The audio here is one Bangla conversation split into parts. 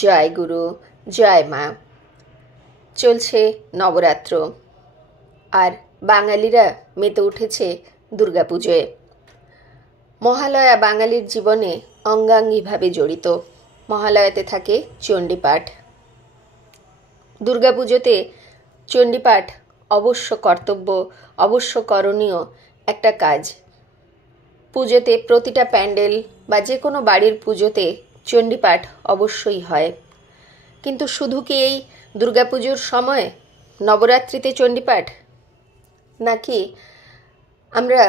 জয় গুরু, জয় মা। চলছে নবরাত্র, আর বাঙালিরা মেতে উঠেছে দুর্গাপুজোয়। মহালয়া বাঙালির জীবনে অঙ্গাঙ্গিভাবে জড়িত। মহালয়াতে থাকে চণ্ডীপাঠ। দুর্গাপুজোতে চণ্ডীপাঠ অবশ্য কর্তব্য, অবশ্য করণীয় একটা কাজ। পুজোতে প্রতিটা প্যান্ডেল বা যে কোনো বাড়ির পুজোতে চণ্ডীপাঠ অবশ্যই হয়। কিন্তু শুধু কি এই দুর্গাপুজোর সময় নবরাত্রিতে চণ্ডীপাঠ, নাকি আমরা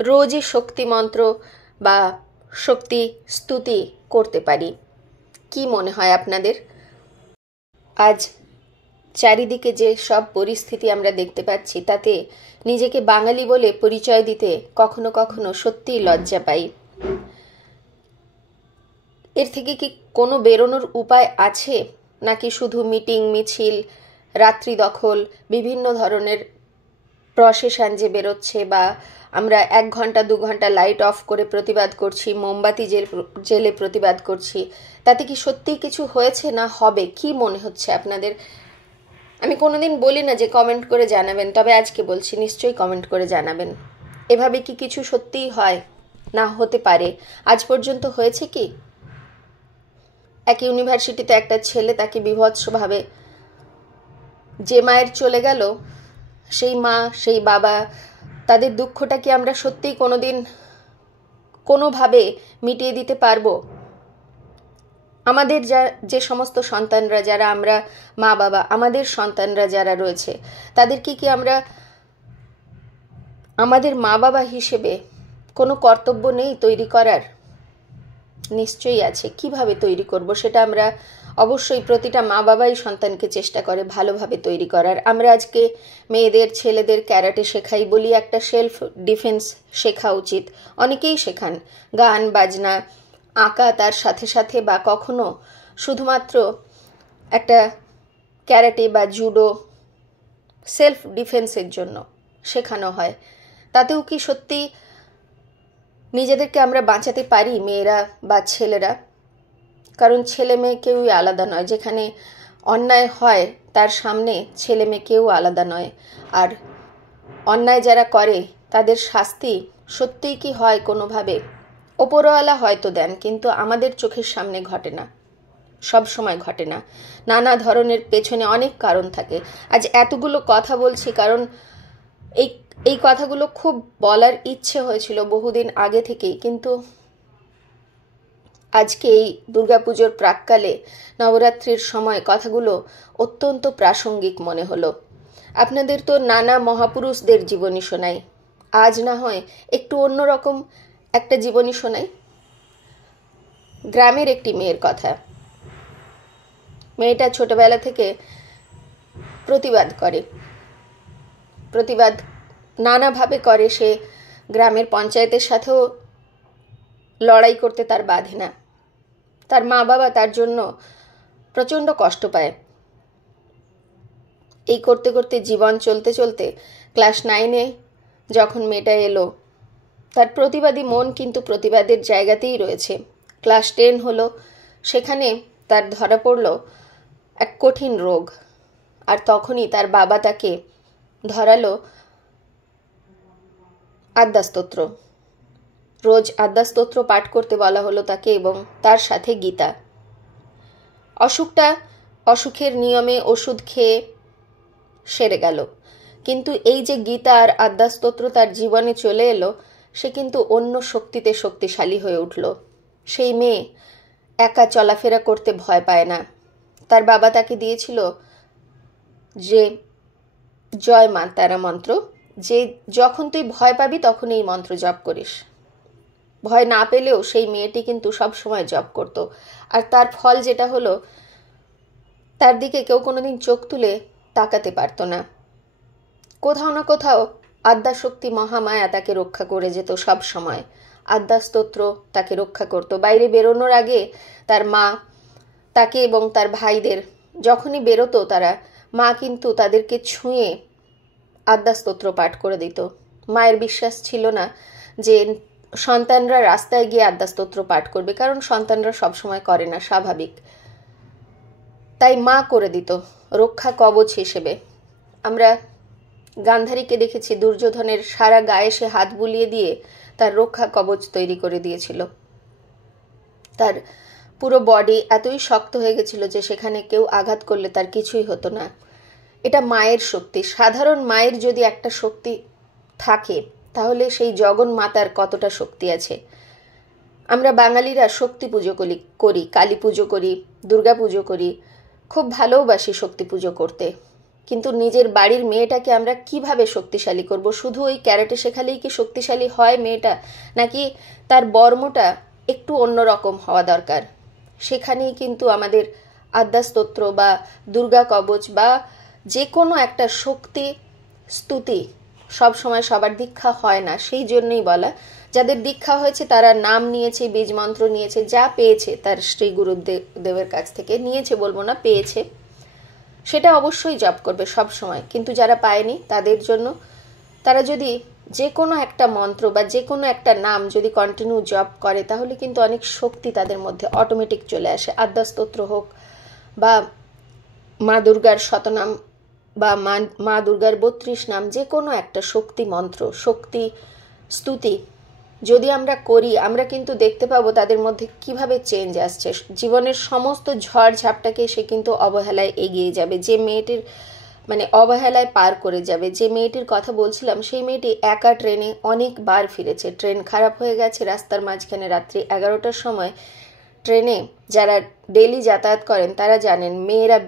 রোজই শক্তি মন্ত্র বা শক্তি স্তুতি করতে পারি? কি মনে হয় আপনাদের? আজ চারিদিকে যে সব পরিস্থিতি আমরা দেখতে পাচ্ছি, তাতে নিজেকে বাঙালি বলে পরিচয় দিতে কখনো কখনো সত্যিই লজ্জা পাই। এর থেকে কি কোনো বেরোনোর উপায় আছে, নাকি শুধু মিটিং, মিছিল, রাত্রি দখল, বিভিন্ন ধরনের প্রসেশন যে বেরোচ্ছে, বা আমরা 1 ঘন্টা 2 ঘন্টা লাইট অফ করে প্রতিবাদ করছি, মোমবাতি জেলে প্রতিবাদ করছি, তাতে কি সত্যিই কিছু হয়েছে না হবে? কি মনে হচ্ছে আপনাদের? আমি কোনোদিন বলি না যে কমেন্ট করে জানাবেন, তবে আজকে বলছি, নিশ্চয়ই কমেন্ট করে জানাবেন। এভাবে কি কিছু সত্যিই হয়, না হতে পারে? আজ পর্যন্ত হয়েছে কি? এক ইউনিভার্সিটিতে একটা ছেলে, তাকে বীভৎসভাবে, যে মায়ের চলে গেল, সেই মা, সেই বাবা, তাদের দুঃখটা কি আমরা সত্যিই কোনোদিন কোনোভাবে মিটিয়ে দিতে পারবো? আমাদের যে সমস্ত সন্তানরা, যারা আমরা মা বাবা, আমাদের সন্তানরা যারা রয়েছে, তাদেরকে কি আমরা আমাদের মা বাবা হিসেবে কোনো কর্তব্য নেই তৈরি করার? নিশ্চয়ই আছে। কিভাবে তৈরি করব সেটা আমরা অবশ্যই, প্রতিটা মা বাবাই সন্তানকে চেষ্টা করে ভালোভাবে তৈরি করার। আমরা আজকে মেয়েদের, ছেলেদের ক্যারাটে শেখাই, বলি একটা সেলফ ডিফেন্স শেখা উচিত। অনেকেই শেখান গান বাজনা, আঁকা, তার সাথে সাথে, বা কখনো শুধুমাত্র একটা ক্যারাটে বা জুডো সেলফ ডিফেন্সের জন্য শেখানো হয়। তাতেও কি সত্যি নিজেদেরকে আমরা বাঁচাতে পারি, মেয়েরা বা ছেলেরা? কারণ ছেলে মেয়ে কেউই আলাদা নয়। যেখানে অন্যায় হয় তার সামনে ছেলে মেয়ে কেউ আলাদা নয়। আর অন্যায় যারা করে তাদের শাস্তি সত্যিই কি হয় কোনোভাবে? ওপরওয়ালা হয়তো দেন, কিন্তু আমাদের চোখের সামনে ঘটে না, সব সময় ঘটে না। নানা ধরনের পেছনে অনেক কারণ থাকে। আজ এতগুলো কথা বলছি কারণ এই এই কথাগুলো খুব বলার ইচ্ছে হয়েছিল বহুদিন আগে থেকেই, কিন্তু আজকে এই দুর্গাপুজোর প্রাক্কালে, নবরাত্রির সময় কথাগুলো অত্যন্ত প্রাসঙ্গিক মনে হলো। আপনাদের তো নানা মহাপুরুষদের জীবনী শোনাই, আজ না হয় একটু অন্যরকম একটা জীবনী শোনাই। গ্রামের একটি মেয়ের কথা। মেয়েটা ছোটবেলা থেকে প্রতিবাদ করে, প্রতিবাদ নানাভাবে করে। সে গ্রামের পঞ্চায়েতের সাথেও লড়াই করতে তার বাধে না। তার মা বাবা তার জন্য প্রচণ্ড কষ্ট পায়। এই করতে করতে জীবন চলতে চলতে ক্লাস 9-এ যখন মেয়েটা এলো, তার প্রতিবাদী মন কিন্তু প্রতিবাদের জায়গাতেই রয়েছে। ক্লাস 10 হলো, সেখানে তার ধরা পড়ল এক কঠিন রোগ। আর তখনই তার বাবা তাকে ধরালো আদ্যাস্তোত্র। রোজ আদ্যাস্তোত্র পাঠ করতে বলা হলো তাকে, এবং তার সাথে গীতা। অসুখটা অসুখের নিয়মে ওষুধ খেয়ে সেরে গেল, কিন্তু এই যে গীতা আর আদ্যাস্তোত্র তার জীবনে চলে এলো, সে কিন্তু অন্য শক্তিতে শক্তিশালী হয়ে উঠল। সেই মেয়ে একা চলাফেরা করতে ভয় পায় না। তার বাবা তাকে দিয়েছিল যে জয় মা তারা মন্ত্র, যে যখন তুই ভয় পাবি তখন এই মন্ত্র জপ করিস। ভয় না পেলেও সেই মেয়েটি কিন্তু সব সময় জপ করত। আর তার ফল যেটা হলো, তার দিকে কেউ কোনোদিন চোখ তুলে তাকাতে পারতো না। কোথাও না কোথাও আদ্যাশক্তি মহামায়া তাকে রক্ষা করে যেত সব সময়। আদ্যাস্তোত্র তাকে রক্ষা করত। বাইরে বেরোনোর আগে তার মা তাকে এবং তার ভাইদের, যখনই বেরোতো তারা, মা কিন্তু তাদেরকে ছুঁয়ে আদ্যাস্তোত্র পাঠ করে দিত। মায়ের বিশ্বাস ছিল না যে সন্তানরা রাস্তায় গিয়ে আদ্যাস্তোত্র পাঠ করবে, কারণ সন্তানরা সবসময় করে না, স্বাভাবিক। তাই মা করে দিত রক্ষা কবচ হিসেবে। আমরা গান্ধারীকে দেখেছি দুর্যোধনের সারা গায়ে সে হাত বুলিয়ে দিয়ে তার রক্ষা কবচ তৈরি করে দিয়েছিল। তার পুরো বডি এতই শক্ত হয়ে গেছিল যে সেখানে কেউ আঘাত করলে তার কিছুই হতো না। এটা মায়ের শক্তি। সাধারণ মায়ের যদি একটা শক্তি থাকে তাহলে সেই জগন মাতার কতটা শক্তি আছে। আমরা বাঙালিরা শক্তি পুজো করি, কালী পুজো করি, দুর্গা পুজো করি, খুব ভালোবাসি শক্তি পুজো করতে। কিন্তু নিজের বাড়ির মেয়েটাকে আমরা কিভাবে শক্তিশালী করব? শুধু ওই ক্যারাটে শেখালেই কি শক্তিশালী হয় মেয়েটা? নাকি তার বর্মটা একটু অন্যরকম হওয়া দরকার? সেখানেই কিন্তু আমাদের আদ্যাস্তোত্র বা দুর্গা কবচ বা যে কোনো একটা শক্তি স্তুতি সব সময় সবার দীক্ষা হয় না। সেই জন্যই বলা, যাদের দীক্ষা হয়েছে তারা নাম নিয়েছে, বীজ মন্ত্র নিয়েছে, যা পেয়েছে তার শ্রী গুরুদেবের কাছ থেকে নিয়েছে, বলবো না, পেয়েছে, সেটা অবশ্যই জপ করবে সব সময়। কিন্তু যারা পায়নি তাদের জন্য তারা যদি যে কোনো একটা মন্ত্র বা যে কোনো একটা নাম যদি কন্টিনিউ জপ করে তাহলে কিন্তু অনেক শক্তি তাদের মধ্যে অটোমেটিক চলে আসে। আদ্যাস্তোত্র হোক বা মা দুর্গার শতনাম বা মা দুর্গার 32 নাম, যে কোনো একটা শক্তি মন্ত্র, শক্তি স্তুতি যদি আমরা করি, আমরা কিন্তু দেখতে পাবো তাদের মধ্যে কিভাবে চেঞ্জ আসছে। জীবনের সমস্ত ঝড় ঝাপটাকে সে কিন্তু অবহেলায় এগিয়ে যাবে। যে মেয়েটির অবহেলায় পার করে যাবে, যে মেয়েটির কথা বলছিলাম, সেই মেয়েটি একা ট্রেনে অনেকবার ফিরেছে। ট্রেন খারাপ হয়ে গেছে রাস্তার মাঝখানে, রাত্রি 11টার সময় ট্রেনে যারা ডেলি যাতায়াত করেন তারা জানেন মেয়েরা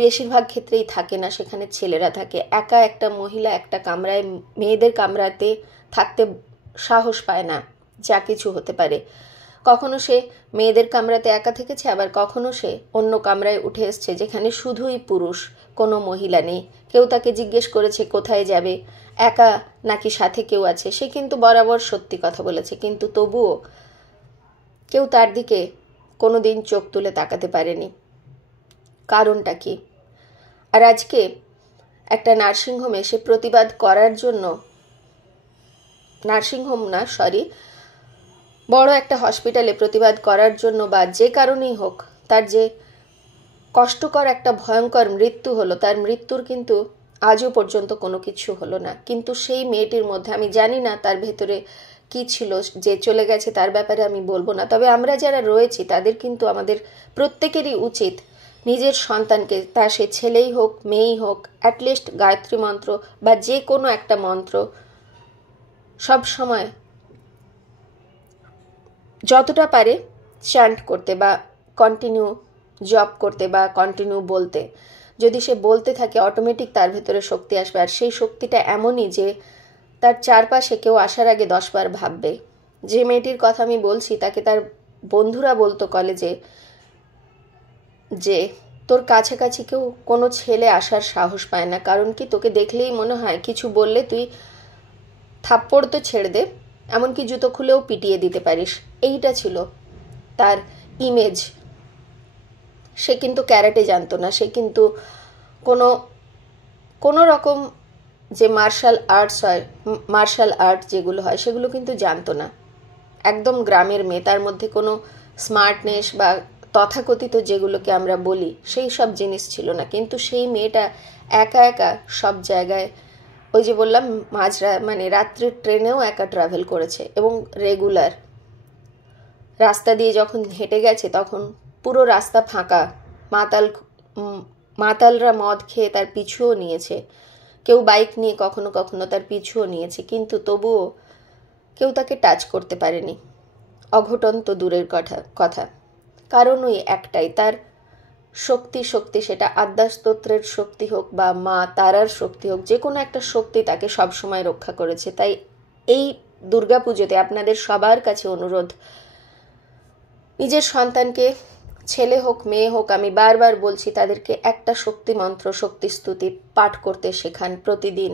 বেশিরভাগ ক্ষেত্রেই থাকে না, সেখানে ছেলেরা থাকে। একা একটা মহিলা একটা কামরায়, মেয়েদের কামরাতে থাকতে সাহস পায় না, যা কিছু হতে পারে। কখনো সে মেয়েদের কামরাতে একা থেকেছে, আবার কখনো সে অন্য কামরায় উঠে এসছে যেখানে শুধুই পুরুষ, কোনো মহিলা নেই। কেউ তাকে জিজ্ঞেস করেছে কোথায় যাবে, একা নাকি সাথে কেউ আছে, সে কিন্তু বরাবর সত্যি কথা বলেছে। কিন্তু তবুও কেউ তার দিকে কোনো দিন চোখ তুলে তাকাতে পারেনি। কারণটা কি? আর আজকে একটা নার্সিংহোমে সে প্রতিবাদ করার জন্য, বড় একটা হসপিটালে প্রতিবাদ করার জন্য বা যে কারণেই হোক, তার যে কষ্টকর একটা ভয়ঙ্কর মৃত্যু হলো, তার মৃত্যুর কিন্তু আজও পর্যন্ত কোনো কিছু হলো না। কিন্তু সেই মেয়েটির মধ্যে আমি জানি না তার ভেতরে কি ছিল, যে চলে গেছে তার ব্যাপারে আমি বলবো না। তবে আমরা যারা রয়েছি তাদের কিন্তু আমাদের প্রত্যেকেরই উচিত নিজের সন্তানকে, তা সে ছেলেই হোক মেয়েই হোক, অ্যাটলিস্ট গায়ত্রী মন্ত্র বা যে কোনো একটা মন্ত্র সব সময় যতটা পারে চ্যান্ট করতে বা কন্টিনিউ জপ করতে বা কন্টিনিউ বলতে। যদি সে বলতে থাকে অটোমেটিক তার ভেতরে শক্তি আসবে। আর সেই শক্তিটা এমনই যে তার চারপাশে কেউ আসার আগে 10 বার ভাববে। যে মেয়েটির কথা আমি বলছি তাকে তার বন্ধুরা বলতো কলেজে যে তোর কাছাকাছি কেউ কোনো ছেলে আসার সাহস পায় না, কারণ কি তোকে দেখলেই মনে হয় কিছু বললে তুই থাপ্পড় তো ছেড়ে দে, এমনকি জুতো খুলেও পিটিয়ে দিতে পারিস। এইটা ছিল তার ইমেজ। সে কিন্তু ক্যারাটে জানতো না, সে কিন্তু কোনো রকম যে মার্শাল আর্ট যেগুলো হয় সেগুলো কিন্তু জানতো না। একদম গ্রামের মেয়ে, তার মধ্যে কোনো স্মার্টনেস বা তথাকথিত যেগুলোকে আমরা বলি সেই সব জিনিস ছিল না। কিন্তু সেই মেয়েটা একা একা সব জায়গায়, ওই যে বললাম রাত্রির ট্রেনেও একা ট্রাভেল করেছে, এবং রেগুলার রাস্তা দিয়ে যখন হেঁটে গেছে তখন পুরো রাস্তা ফাঁকা। মাতালরা মদ খেয়ে তার পিছুও নিয়েছে, কেউ বাইক নিয়ে কখনো কখনো তার পিছুও নিয়েছে, কিন্তু তবুও কেউ তাকে টাচ করতে পারেনি। অঘটন তো দূরের কথা, কারণ ওই একটাই, তার শক্তি, সেটা আদ্যাস্তোত্রের শক্তি হোক বা মা তারার শক্তি হোক, যে কোনো একটা শক্তি তাকে সবসময় রক্ষা করেছে। তাই এই দুর্গাপুজোতে আপনাদের সবার কাছে অনুরোধ, নিজের সন্তানকে, ছেলে হোক মেয়ে হোক, আমি বারবার বলছি তাদেরকে একটা শক্তি মন্ত্র, শক্তি স্তুতি পাঠ করতে শেখান প্রতিদিন।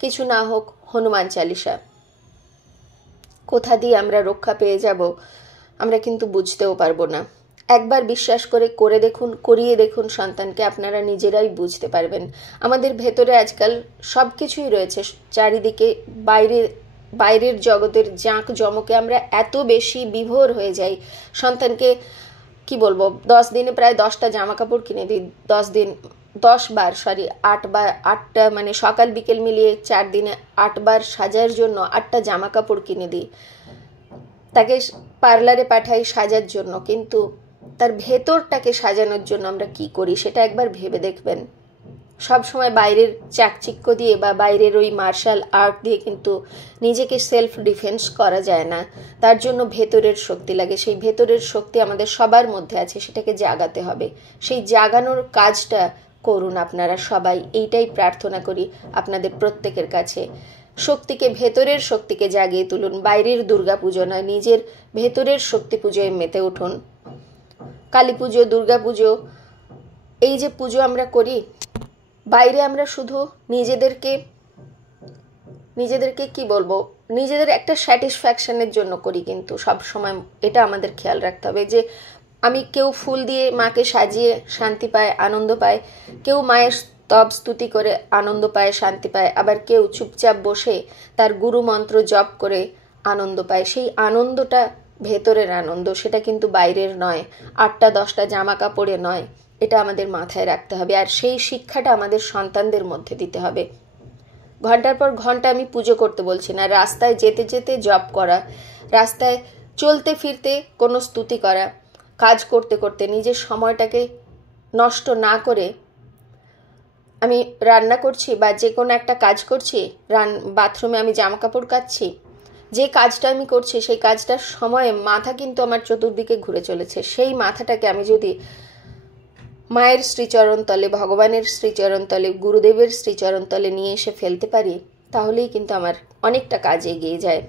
কিছু না হোক হনুমান চালিসা। কোথা দিয়ে আমরা রক্ষা পেয়ে যাব আমরা কিন্তু বুঝতেও পারবো না। একবার বিশ্বাস করিয়ে দেখুন সন্তানকে, আপনারা নিজেরাই বুঝতে পারবেন। আমাদের ভেতরে আজকাল সব কিছুই রয়েছে, চারিদিকে বাইরে বাইরের জগতের জাঁক জমকে আমরা এত বেশি বিভোর হয়ে যাই। সন্তানকে কি বলবো, 10 দিনে প্রায় 10টা জামা কাপড় কিনে দিই, 8টা, মানে সকাল বিকেল মিলিয়ে 4 দিনে 8বার সাজার জন্য 8টা জামা কাপড় কিনে দিই। তাকে পার্লারে পাঠাই সাজার জন্য, কিন্তু তার ভেতরটাকে সাজানোর জন্য আমরা কি করি সেটা একবার ভেবে দেখবেন। সব সময় বাইরের চাকচিক্য দিয়ে বা বাইরের ওই মার্শাল আর্ট দিয়ে কিন্তু নিজেকে সেলফ ডিফেন্স করা যায় না। তার জন্য ভেতরের শক্তি লাগে। সেই ভেতরের শক্তি আমাদের সবার মধ্যে আছে, সেটাকে জাগাতে হবে। সেই জাগানোর কাজটা করুন আপনারা সবাই, এইটাই প্রার্থনা করি আপনাদের প্রত্যেকের কাছে। শক্তিকে, ভেতরের শক্তিকে জাগিয়ে তুলুন। বাইরের দুর্গা পুজো নয়, নিজের ভেতরের শক্তি পুজোয় মেতে উঠুন। কালী পুজো, দুর্গা পুজো, এই যে পুজো আমরা করি, বাইরে আমরা শুধু নিজেদেরকে কি বলবো, নিজেদের একটা স্যাটিসফ্যাকশনের জন্য করি, কিন্তু সব সময় এটা আমাদের খেয়াল রাখতে হবে যে কেউ ফুল দিয়ে মাকে সাজিয়ে শান্তি পায়, আনন্দ পায়, কেউ মায়ের স্তব স্তুতি করে আনন্দ পায়, শান্তি পায়, আবার কেউ চুপচাপ বসে তার গুরু মন্ত্র জপ করে আনন্দ পায়। সেই আনন্দটা ভেতরের আনন্দ, সেটা কিন্তু বাইরের নয়, 8টা 10টা জামা কাপড়ে নয়। এটা আমাদের মাথায় রাখতে হবে, আর সেই শিক্ষাটা আমাদের সন্তানদের মধ্যে দিতে হবে। ঘন্টার পর ঘন্টা আমি পুজো করতে বলছি না, রাস্তায় যেতে যেতে জপ করা, রাস্তায় চলতে ফিরতে কোনো স্তুতি করা, কাজ করতে করতে নিজের সময়টাকে নষ্ট না করে, আমি রান্না করছি বা যে কোনো একটা কাজ করছি, বাথরুমে আমি জামা কাপড় কাচ্ছি, যে কাজটা আমি করছি সেই কাজটার সময়ে মাথা কিন্তু আমার চতুর্দিকে ঘুরে চলেছে। সেই মাথাটাকে আমি যদি মায়ের শ্রীচরণ তলে, ভগবানের শ্রীচরণ তলে, গুরুদেবের শ্রীচরণ তলে নিয়ে এসে ফেলতে পারি, তাহলেই কিন্তু আমার অনেকটা কাজ এগিয়ে যায়।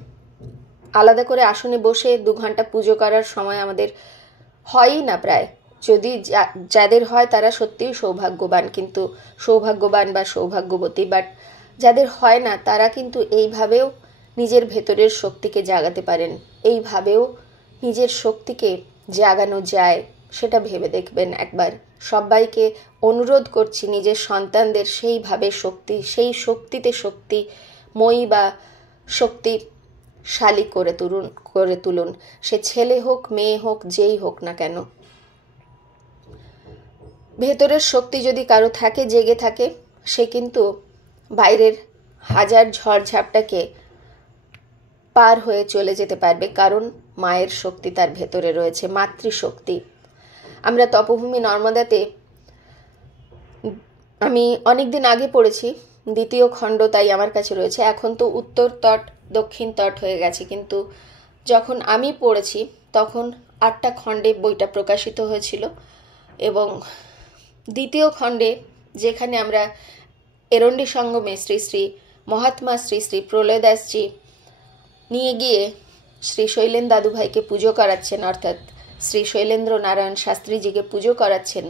আলাদা করে আসনে বসে 2 ঘন্টা পুজো করার সময় আমাদের হয়ই না প্রায়। যদি যাদের হয় তারা সত্যিই সৌভাগ্যবান, কিন্তু সৌভাগ্যবান বা সৌভাগ্যবতী, বাট যাদের হয় না তারা কিন্তু এইভাবেও নিজের ভেতরের শক্তিকে জাগাতে পারেন, এইভাবেও নিজের শক্তিকে জাগানো যায়, সেটা ভেবে দেখবেন একবার। সবাইকে অনুরোধ করছি নিজের সন্তানদের সেইভাবে সেই শক্তিতে শক্তিময়ী বা শক্তিশালী করে তুলুন। সে ছেলে হোক, মেয়ে হোক, যেই হোক না কেন। ভেতরের শক্তি যদি কারো থাকে, জেগে থাকে, সে কিন্তু বাইরের হাজার ঝড়ঝাপটাকে পার হয়ে চলে যেতে পারবে, কারণ মায়ের শক্তি তার ভেতরে রয়েছে, মাতৃশক্তি। আমরা তপভূমি নর্মদাতে, আমি অনেকদিন আগে পড়েছি, 2য় খণ্ড তাই আমার কাছে রয়েছে। এখন তো উত্তর তট দক্ষিণ তট হয়ে গেছে, কিন্তু যখন আমি পড়েছি তখন 8টা খণ্ডে বইটা প্রকাশিত হয়েছিল। এবং 2য় খণ্ডে, যেখানে আমরা এরণ্ডি সঙ্গমে শ্রী শ্রী মহাত্মা শ্রী শ্রী প্রলয় দাসজি নিয়ে গিয়ে শ্রী শৈলেন দাদুভাইকে পুজো করাচ্ছেন, অর্থাৎ শ্রী শৈলেন্দ্র নারায়ণ শাস্ত্রীজিকে পুজো করাচ্ছেন,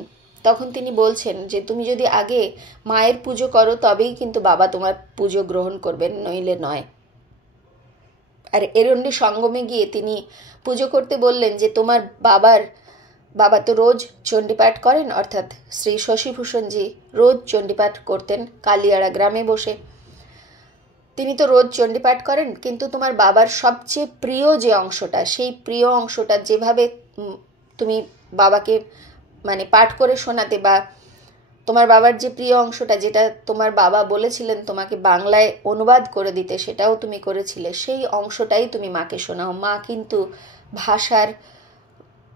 তখন তিনি বলছেন যে তুমি যদি আগে মায়ের পুজো করো তবেই কিন্তু বাবা তোমার পুজো গ্রহণ করবেন, নইলে নয়। আর এরণ্ডি সঙ্গমে গিয়ে তিনি পুজো করতে বললেন যে তোমার বাবা তো রোজ চণ্ডীপাঠ করেন, অর্থাৎ শ্রী শশীভূষণজি রোজ চণ্ডীপাঠ করতেন কালিয়াড়া গ্রামে বসে। তিনি তো রোজ চণ্ডীপাঠ করেন, কিন্তু তোমার বাবার সবচেয়ে প্রিয় যে অংশটা, সেই প্রিয় অংশটা যেভাবে তুমি বাবাকে মানে পাঠ করে শোনাতে, বা তোমার বাবার যে প্রিয় অংশটা যেটা তোমার বাবা বলেছিলেন তোমাকে বাংলায় অনুবাদ করে দিতে, সেটাও তুমি করেছিলে, সেই অংশটাই তুমি মাকে শোনাও। মা কিন্তু ভাষার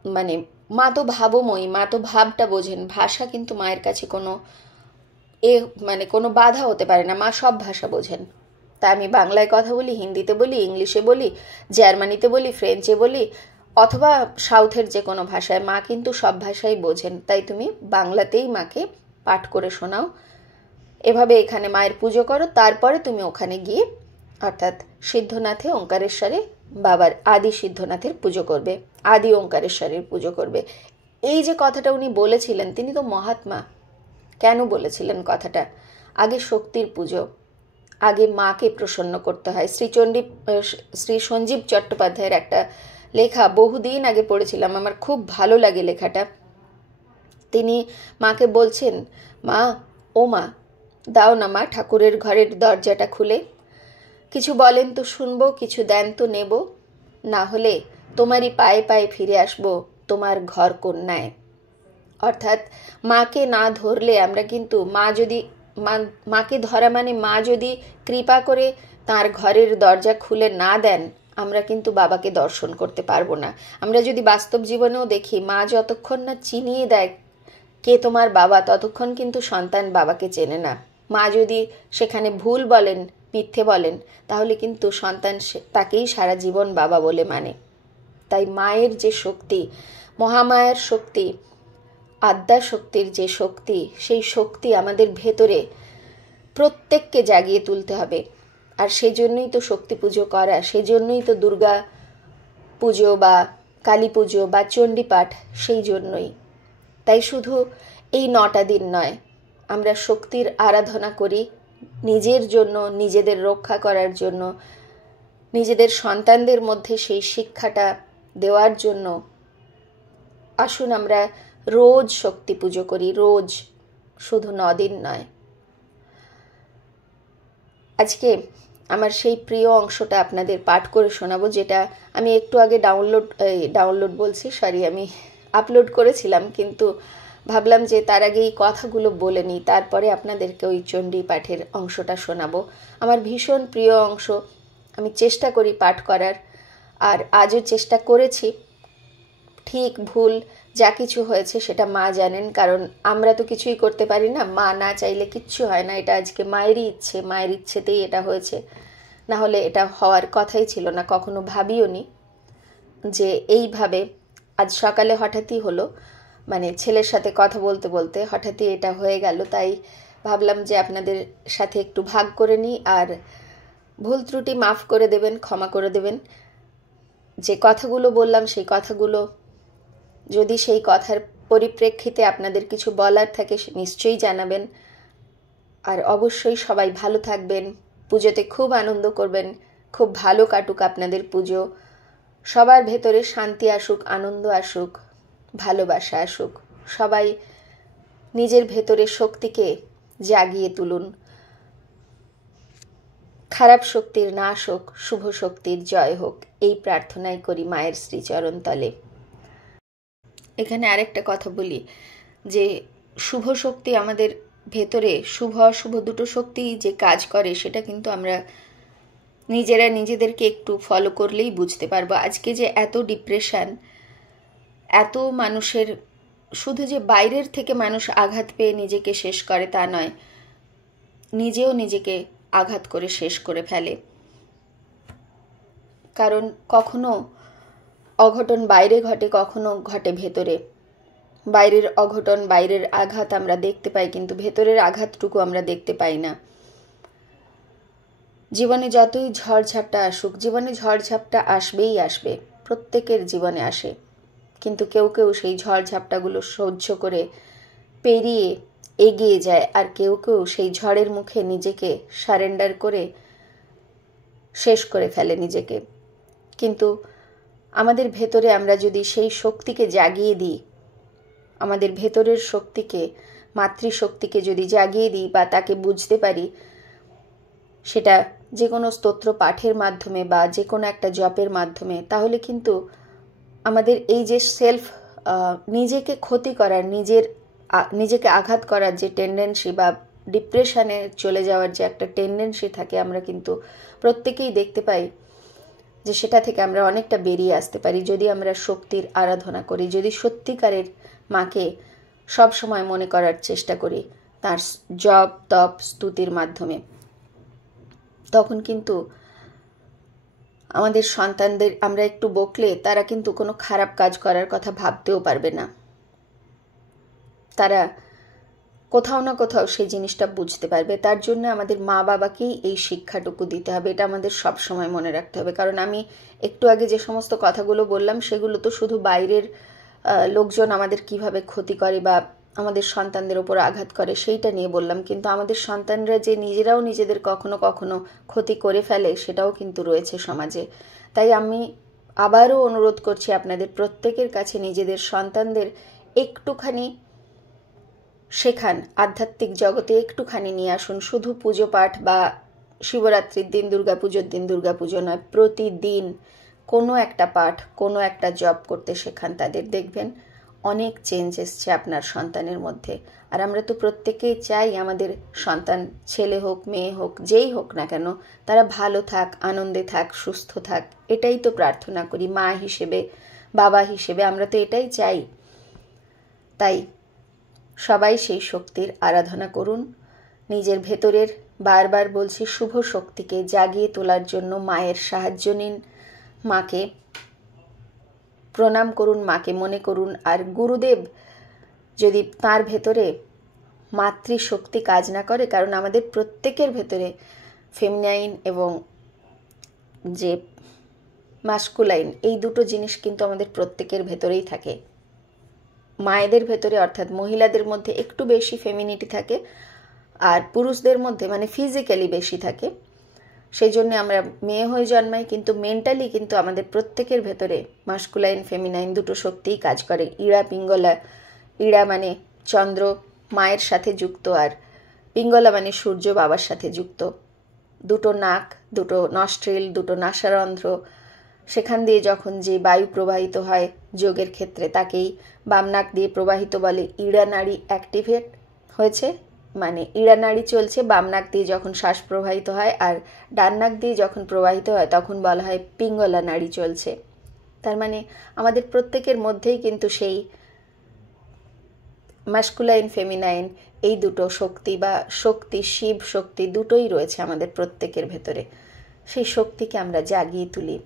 মানে, মা তো ভাবময়ী, মা তো ভাবটা বোঝেন। ভাষা কিন্তু মায়ের কাছে কোনো বাধা হতে পারে না, মা সব ভাষা বোঝেন। তা আমি বাংলায় কথা বলি, হিন্দিতে বলি, ইংলিশে বলি, জার্মানিতে বলি, ফ্রেঞ্চে বলি, অথবা সাউথের যে কোনো ভাষায়, মা কিন্তু সব ভাষাই বোঝেন। তাই তুমি বাংলাতেই মাকে পাঠ করে শোনাও। এভাবে এখানে মায়ের পুজো করো, তারপরে তুমি ওখানে গিয়ে, অর্থাৎ সিদ্ধনাথে ওঙ্কারেশ্বরে বাবার আদি সিদ্ধনাথের পুজো করবে, আদি ওঙ্কারেশ্বরের পুজো করবে। এই যে কথাটা উনি বলেছিলেন, তিনি তো মহাত্মা। কেন বলেছিলেন কথাটা? আগে শক্তির পুজো, আগে মাকে প্রসন্ন করতে হয়। শ্রী সঞ্জীব চট্টোপাধ্যায়ের একটা লেখা বহুদিন আগে পড়েছিলাম, আমার খুব ভালো লাগে লেখাটা। তিনি মাকে বলছেন, মা, ও মা, দাও না মা ঠাকুরের ঘরের দরজাটা খুলে, কিছু বলেন তো শুনবো, কিছু দেন তো নেব, না হলে তোমারই পায়ে পায়ে ফিরে আসবো তোমার ঘর কন্যায়। অর্থাৎ মাকে না ধরলে আমরা কিন্তু মাকে ধরা মানে মা যদি কৃপা করে তার ঘরের দরজা খুলে না দেন, আমরা কিন্তু বাবাকে দর্শন করতে পারবো না। আমরা যদি বাস্তব জীবনেও দেখি, মা যতক্ষণ না চিনিয়ে দেয় কে তোমার বাবা, ততক্ষণ কিন্তু সন্তান বাবাকে চেনে না। মা যদি সেখানে ভুল বলেন, মিথ্যে বলেন, তাহলে কিন্তু সন্তান তাকেই সারা জীবন বাবা বলে মানে। তাই মায়ের যে শক্তি, মহামায়ার শক্তি, আদ্যা শক্তির যে শক্তি, সেই শক্তি আমাদের ভেতরে প্রত্যেককে জাগিয়ে তুলতে হবে। আর সেই জন্যই তো শক্তি পুজো করা, সেই জন্যই তো দুর্গা পুজো বা কালী পুজো বা চণ্ডীপাঠ, সেই জন্যই। তাই শুধু এই 9টা দিন নয়, আমরা শক্তির আরাধনা করি নিজের জন্য, নিজেদের রক্ষা করার জন্য, নিজেদের সন্তানদের মধ্যে সেই শিক্ষাটা দেওয়ার জন্য। আসুন আমরা রোজ শক্তি পুজো করি, রোজ, শুধু 9 দিন নয়। আজকে আমার সেই প্রিয় অংশটা আপনাদের পাঠ করে শোনাবো, যেটা আমি একটু আগে আমি আপলোড করেছিলাম, কিন্তু ভাবলাম যে তার আগে এই কথাগুলো বলে নিই, তারপরে আপনাদেরকে ওই চণ্ডী পাঠের অংশটা শোনাবো। আমার ভীষণ প্রিয় অংশ, আমি চেষ্টা করি পাঠ করার, আর আজও চেষ্টা করেছি। ঠিক ভুল যা কিছু হয়েছে সেটা মা জানেন, কারণ আমরা তো কিছুই করতে পারি না, মা না চাইলে কিচ্ছু হয় না। এটা আজকে মায়েরই ইচ্ছে, মায়ের ইচ্ছেতেই এটা হয়েছে, না হলে এটা হওয়ার কথাই ছিল না, কখনো ভাবিও নি যে এইভাবে। আজ সকালে হঠাৎই হলো, মানে ছেলের সাথে কথা বলতে বলতে হঠাৎই এটা হয়ে গেল। তাই ভাবলাম যে আপনাদের সাথে একটু ভাগ করে নিই, আর ভুল ত্রুটি মাফ করে দেবেন, ক্ষমা করে দেবেন। যে কথাগুলো বললাম সেই কথাগুলো, যদি সেই কথার পরিপ্রেক্ষিতে আপনাদের কিছু বলার থাকে নিশ্চয়ই জানাবেন। আর অবশ্যই সবাই ভালো থাকবেন, পুজোতে খুব আনন্দ করবেন, খুব ভালো কাটুক আপনাদের পুজো। সবার ভেতরে শান্তি আসুক, আনন্দ আসুক, ভালোবাসা আসুক। সবাই নিজের ভেতরে শক্তিকে জাগিয়ে তুলুন। খারাপ শক্তির নাশ হোক, শুভ শক্তির জয় হোক, এই প্রার্থনাই করি মায়ের শ্রীচরণ তলে। এখানে আরেকটা কথা বলি, যে শুভ শক্তি আমাদের ভেতরে, শুভ অশুভ দুটো শক্তি যে কাজ করে, সেটা কিন্তু আমরা নিজেরা নিজেদেরকে একটু ফলো করলেই বুঝতে পারবো। আজকে যে এত ডিপ্রেশন, এত মানুষের, শুধু যে বাইরের থেকে মানুষ আঘাত পেয়ে নিজেকে শেষ করে তা নয়, নিজেও নিজেকে আঘাত করে শেষ করে ফেলে। কারণ কখনো অঘটন বাইরে ঘটে, কখনো ঘটে ভেতরে। বাইরের অঘটন, বাইরের আঘাত আমরা দেখতে পাই, কিন্তু ভেতরের আঘাতটুকু আমরা দেখতে পাই না। জীবনে যতই ঝড়ঝাপটা আসুক, জীবনে ঝড়ঝাপটা আসবেই আসবে, প্রত্যেকের জীবনে আসে, কিন্তু কেউ কেউ সেই ঝড়ঝাপটাগুলো সহ্য করে পেরিয়ে এগিয়ে যায়, আর কেউ কেউ সেই ঝড়ের মুখে নিজেকে সারেন্ডার করে শেষ করে ফেলে নিজেকে। কিন্তু আমাদের ভেতরে আমরা যদি সেই শক্তিকে জাগিয়ে দিই, আমাদের ভেতরের শক্তিকে, মাতৃশক্তিকে যদি জাগিয়ে দিই বা তাকে বুঝতে পারি, সেটা যে কোনো স্তোত্র পাঠের মাধ্যমে বা যে কোনো একটা জপের মাধ্যমে, তাহলে কিন্তু আমাদের এই যে নিজেকে ক্ষতি করার, নিজেকে আঘাত করার যে টেন্ডেন্সি বা ডিপ্রেশনে চলে যাওয়ার যে একটা টেন্ডেন্সি থাকে, আমরা কিন্তু প্রত্যেকেই দেখতে পাই যে সেটা থেকে আমরা অনেকটা বেরিয়ে আসতে পারি যদি আমরা শক্তির আরাধনা করি, যদি সত্যিকারের মাকে সব সময় মনে করার চেষ্টা করি তার জপ তপ স্তুতির মাধ্যমে। তখন কিন্তু আমাদের সন্তানদের আমরা একটু বকলে তারা কিন্তু কোনো খারাপ কাজ করার কথা ভাবতেও পারবে না। তারা কোথাও না কোথাও সেই জিনিসটা বুঝতে পারবে। তার জন্য আমাদের মা বাবাকেই এই শিক্ষাটুকু দিতে হবে, এটা আমাদের সব সময় মনে রাখতে হবে। কারণ আমি একটু আগে যে সমস্ত কথাগুলো বললাম, সেগুলো তো শুধু বাইরের লোকজন আমাদের কিভাবে ক্ষতি করে বা আমাদের সন্তানদের ওপর আঘাত করে সেইটা নিয়ে বললাম, কিন্তু আমাদের সন্তানরা যে নিজেরাও নিজেদের কখনো কখনো ক্ষতি করে ফেলে, সেটাও কিন্তু রয়েছে সমাজে। তাই আমি আবারও অনুরোধ করছি আপনাদের প্রত্যেকের কাছে, নিজেদের সন্তানদের একটুখানি শেখান, আধ্যাত্মিক জগতে একটুখানি নিয়ে আসুন। শুধু পুজো পাঠ বা শিবরাত্রির দিন, দুর্গাপুজোর দিন দুর্গাপুজো নয়, প্রতিদিন কোনো একটা পাঠ, কোনো একটা জপ করতে শেখান তাদের, দেখবেন অনেক চেঞ্জ এসছে আপনার সন্তানের মধ্যে। আর আমরা তো প্রত্যেকেই চাই আমাদের সন্তান, ছেলে হোক মেয়ে হোক, যেই হোক না কেন, তারা ভালো থাক, আনন্দে থাক, সুস্থ থাক, এটাই তো প্রার্থনা করি মা হিসেবে, বাবা হিসেবে, আমরা তো এটাই চাই। তাই সবাই সেই শক্তির আরাধনা করুন। নিজের ভেতরের, বারবার বলছি, শুভ শক্তিকে জাগিয়ে তোলার জন্য মায়ের সাহায্য নিন, মাকে প্রণাম করুন, মাকে মনে করুন। আর গুরুদেব যদি তার ভেতরে মাতৃশক্তি কাজ না করে, কারণ আমাদের প্রত্যেকের ভেতরে ফেমিনাইন এবং যে মাস্কুলাইন, এই দুটো জিনিস কিন্তু আমাদের প্রত্যেকের ভেতরেই থাকে। মায়েদের ভেতরে অর্থাৎ মহিলাদের মধ্যে একটু বেশি ফেমিনিটি থাকে, আর পুরুষদের মধ্যে মানে ফিজিক্যালি বেশি থাকে। সেই জন্য আমরা মেয়ে হয়ে জন্মাই, কিন্তু মেন্টালি কিন্তু আমাদের প্রত্যেকের ভেতরে মাস্কুলাইন ফেমিনাইন দুটো শক্তিই কাজ করে। ইড়া পিঙ্গলা, ইড়া মানে চন্দ্র, মায়ের সাথে যুক্ত, আর পিঙ্গলা মানে সূর্য, বাবার সাথে যুক্ত। দুটো নাক, দুটো নস্ট্রিল, দুটো নাসারন্ধ্র, সেখান দিয়ে যখন যে বায়ু প্রবাহিত হয় যোগের ক্ষেত্রে, তাকেই বাম নাক দিয়ে প্রবাহিত বলে। ইড়া নাড়ি অ্যাক্টিভেট হয়েছে, মানে ইড়া নাড়ি চলছে, বাম নাক দিয়ে যখন শ্বাস প্রবাহিত হয়, আর ডান নাক দিয়ে যখন প্রবাহিত হয় তখন বলা হয় পিঙ্গলা নাড়ি চলছে। তার মানে আমাদের প্রত্যেকের মধ্যেই কিন্তু সেই মাস্কুলাইন ফেমিনাইন এই দুটো শক্তি বা শক্তি, শিব শক্তি দুটোই রয়েছে আমাদের প্রত্যেকের ভেতরে। সেই শক্তিকে আমরা জাগিয়ে তুলি।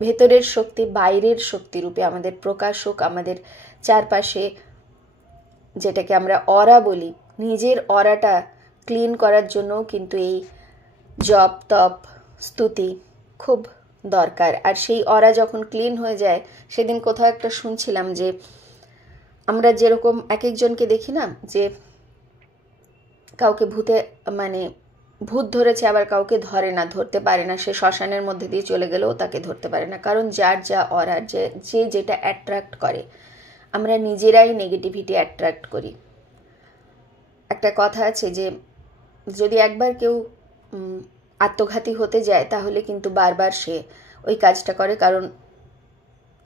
ভেতরের শক্তি বাইরের শক্তিরূপে আমাদের প্রকাশ হোক, আমাদের চারপাশে, যেটাকে আমরা অরা বলি, নিজের অরাটা ক্লিন করার জন্যও কিন্তু এই জপ তপ স্তুতি খুব দরকার। আর সেই অরা যখন ক্লিন হয়ে যায়, সেদিন কোথাও একটা শুনছিলাম যে আমরা যেরকম এক একজনকে দেখি না, যে কাউকে ভূতে মানে ভূত ধরেছে, আবার কাউকে ধরে না, ধরতে পারে না, সে শ্মশানের মধ্যে দিয়ে চলে গেলেও তাকে ধরতে পারে না, কারণ যার যা অরা, যে যেটা অ্যাট্রাক্ট করে, আমরা নিজেরাই নেগেটিভিটি অ্যাট্রাক্ট করি। একটা কথা আছে যে যদি একবার কেউ আত্মঘাতী হতে যায়, তাহলে কিন্তু বারবার সে ওই কাজটা করে, কারণ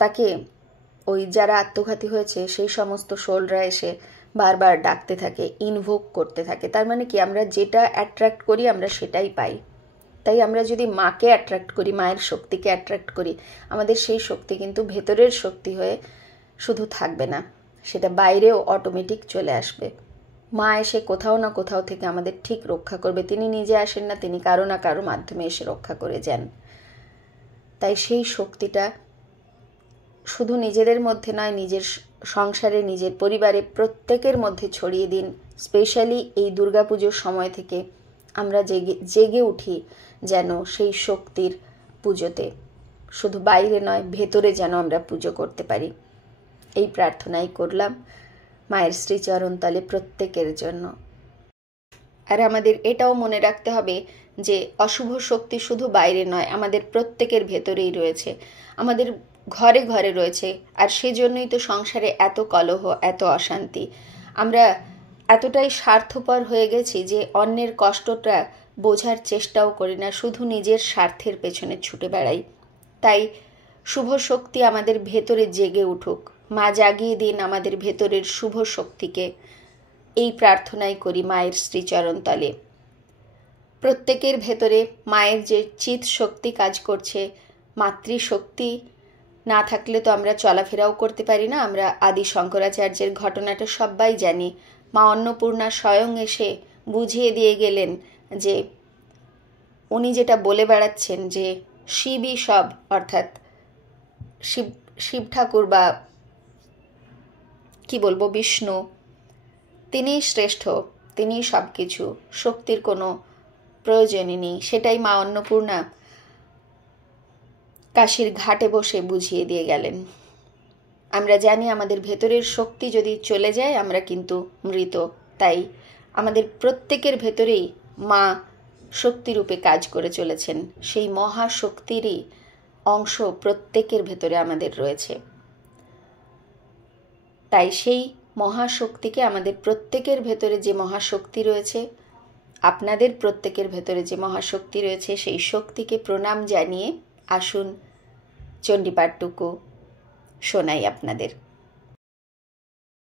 তাকে ওই যারা আত্মঘাতী হয়েছে সেই সমস্ত সোলরা এসে বারবার ডাকতে থাকে, ইনভোক করতে থাকে। তার মানে কি, আমরা যেটা অ্যাট্রাক্ট করি আমরা সেটাই পাই। তাই আমরা যদি মাকে অ্যাট্রাক্ট করি, মায়ের শক্তিকে অ্যাট্রাক্ট করি, আমাদের সেই শক্তি কিন্তু ভেতরের শক্তি হয়ে শুধু থাকবে না, সেটা বাইরেও অটোমেটিক চলে আসবে। মা এসে কোথাও না কোথাও থেকে আমাদের ঠিক রক্ষা করবে। তিনি নিজে আসেন না, তিনি কারো না কারো মাধ্যমে এসে রক্ষা করে যান। তাই সেই শক্তিটা শুধু নিজেদের মধ্যে নয়, নিজের সংসারে, নিজের পরিবারে, প্রত্যেকের মধ্যে ছড়িয়ে দিন। স্পেশালি এই দুর্গাপুজোর সময় থেকে আমরা জেগে উঠি যেন সেই শক্তির পুজোতে, শুধু বাইরে নয় ভেতরে যেন আমরা পুজো করতে পারি। এই প্রার্থনাই করলাম মায়ের শ্রীচরণ তলে প্রত্যেকের জন্য। আর আমাদের এটাও মনে রাখতে হবে যে অশুভ শক্তি শুধু বাইরে নয়, আমাদের প্রত্যেকের ভেতরেই রয়েছে, আমাদের ঘরে ঘরে রয়েছে। আর সেজন্যই তো সংসারে এত কলহ, এত অশান্তি। আমরা এতটাই স্বার্থপর হয়ে গেছি যে অন্যের কষ্টটা বোঝার চেষ্টাও করি না, শুধু নিজের স্বার্থের পেছনে ছুটে বেড়াই। তাই শুভ শক্তি আমাদের ভেতরে জেগে উঠুক, মা জাগিয়ে দিন আমাদের ভেতরের শুভ শক্তিকে। এই প্রার্থনাই করি মায়ের শ্রীচরণ তলে। প্রত্যেকের ভেতরে মায়ের যে চিৎ শক্তি কাজ করছে, মাতৃশক্তি না থাকলে তো আমরা চলাফেরাও করতে পারি না। আমরা আদি শঙ্করাচার্যের ঘটনাটা সবাই জানি। মা অন্নপূর্ণা স্বয়ং এসে বুঝিয়ে দিয়ে গেলেন যে উনি যেটা বলে বেড়াচ্ছেন যে শিবই সব, অর্থাৎ শিব ঠাকুর বা কি বলবো, বিষ্ণু, তিনিই শ্রেষ্ঠ, তিনিই সব কিছু, শক্তির কোনো প্রয়োজনই নেই। সেটাই মা অন্নপূর্ণা কাশীর ঘাটে বসে বুঝিয়ে দিয়ে গেলেন। আমরা জানি আমাদের ভেতরের শক্তি যদি চলে যায় আমরা কিন্তু মৃত। তাই আমাদের প্রত্যেকের ভেতরেই মা শক্তিরূপে কাজ করে চলেছেন। সেই মহাশক্তিরই অংশ প্রত্যেকের ভেতরে আমাদের রয়েছে। তাই সেই মহাশক্তিকে, আমাদের প্রত্যেকের ভেতরে যে মহাশক্তি রয়েছে, আপনাদের প্রত্যেকের ভেতরে যে মহাশক্তি রয়েছে সেই শক্তিকে প্রণাম জানিয়ে আসুন চণ্ডীপাঠটুকু শোনাই আপনাদের।